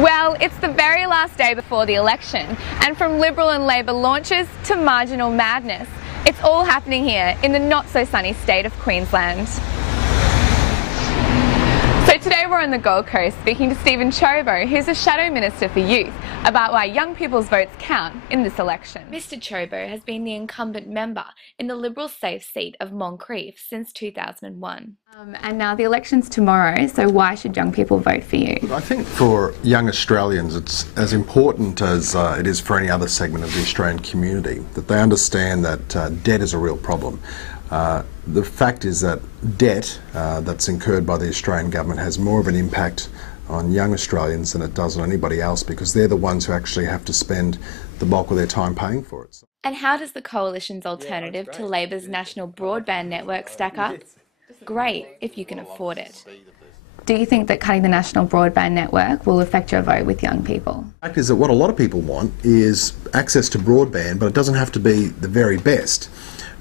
Well, it's the very last day before the election, and from Liberal and Labor launches to marginal madness, it's all happening here in the not-so-sunny state of Queensland. So today we're on the Gold Coast speaking to Steven Ciobo, who's a Shadow Minister for Youth, about why young people's votes count in this election. Mr Ciobo has been the incumbent member in the Liberal safe seat of Moncrief since 2001. And now the election's tomorrow, so why should young people vote for you? I think for young Australians it's as important as it is for any other segment of the Australian community that they understand that debt is a real problem. The fact is that debt that's incurred by the Australian government has more of an impact on young Australians than it does on anybody else, because they're the ones who actually have to spend the bulk of their time paying for it. And how does the Coalition's alternative to Labor's national broadband network stack up? Great, if you can afford it. Do you think that cutting the national broadband network will affect your vote with young people? The fact is that what a lot of people want is access to broadband, but it doesn't have to be the very best.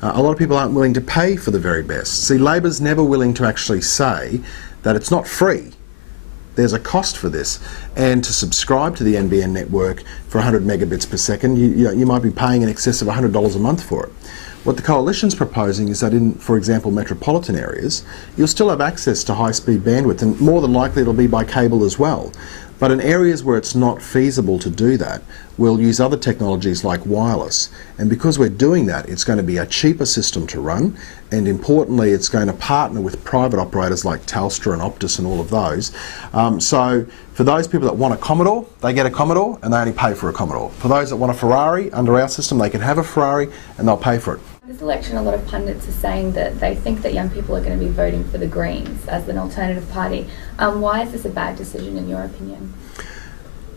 A lot of people aren't willing to pay for the very best. See, Labor's never willing to actually say that it's not free. There's a cost for this, and to subscribe to the NBN network for 100 megabits per second, you might be paying in excess of $100 a month for it. What the Coalition's proposing is that in, for example, metropolitan areas, you'll still have access to high-speed bandwidth, and more than likely it'll be by cable as well. But in areas where it's not feasible to do that, we'll use other technologies like wireless. And because we're doing that, it's going to be a cheaper system to run, and importantly, it's going to partner with private operators like Telstra and Optus and all of those. So for those people that want a Commodore, they get a Commodore and they only pay for a Commodore. For those that want a Ferrari, under our system, they can have a Ferrari and they'll pay for it. This election, a lot of pundits are saying that they think that young people are going to be voting for the Greens as an alternative party. Why is this a bad decision in your opinion?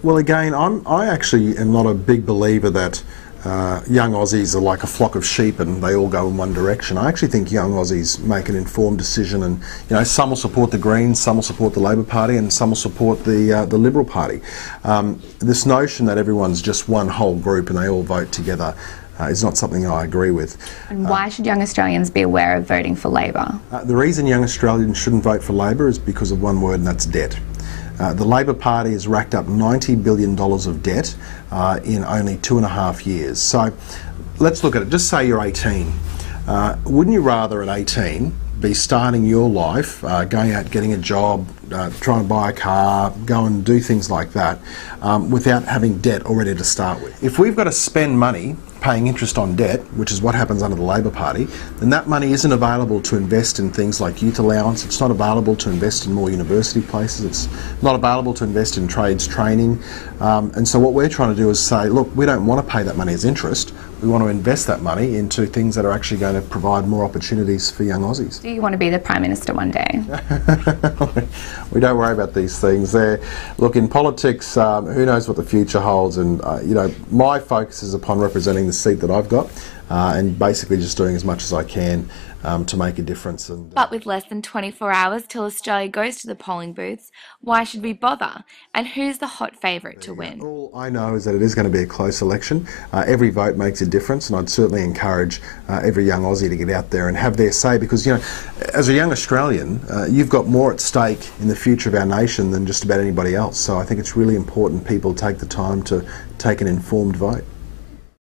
Well, again, I actually am not a big believer that young Aussies are like a flock of sheep and they all go in one direction. I actually think young Aussies make an informed decision, and some will support the Greens, some will support the Labor Party, and some will support the Liberal Party. This notion that everyone's just one whole group and they all vote together is not something I agree with. And why should young Australians be aware of voting for Labor? The reason young Australians shouldn't vote for Labor is because of one word, and that's debt. The Labor Party has racked up $90 billion of debt in only 2.5 years. So let's look at it. Just say you're 18. Wouldn't you rather at 18 be starting your life, going out, getting a job, trying to buy a car, go and do things like that, without having debt already to start with? If we've got to spend money paying interest on debt, which is what happens under the Labor Party, then that money isn't available to invest in things like youth allowance, it's not available to invest in more university places, it's not available to invest in trades training. And so what we're trying to do is say, look, we don't want to pay that money as interest, we want to invest that money into things that are actually going to provide more opportunities for young Aussies. Do you want to be the Prime Minister one day? We don't worry about these things. Look, in politics, who knows what the future holds, and my focus is upon representing the seat that I've got and basically just doing as much as I can to make a difference. But with less than 24 hours till Australia goes to the polling booths, why should we bother? And who's the hot favourite to win? All I know is that it is going to be a close election. Every vote makes a difference, and I'd certainly encourage every young Aussie to get out there and have their say, because as a young Australian, you've got more at stake in the future of our nation than just about anybody else. So I think it's really important people take the time to take an informed vote.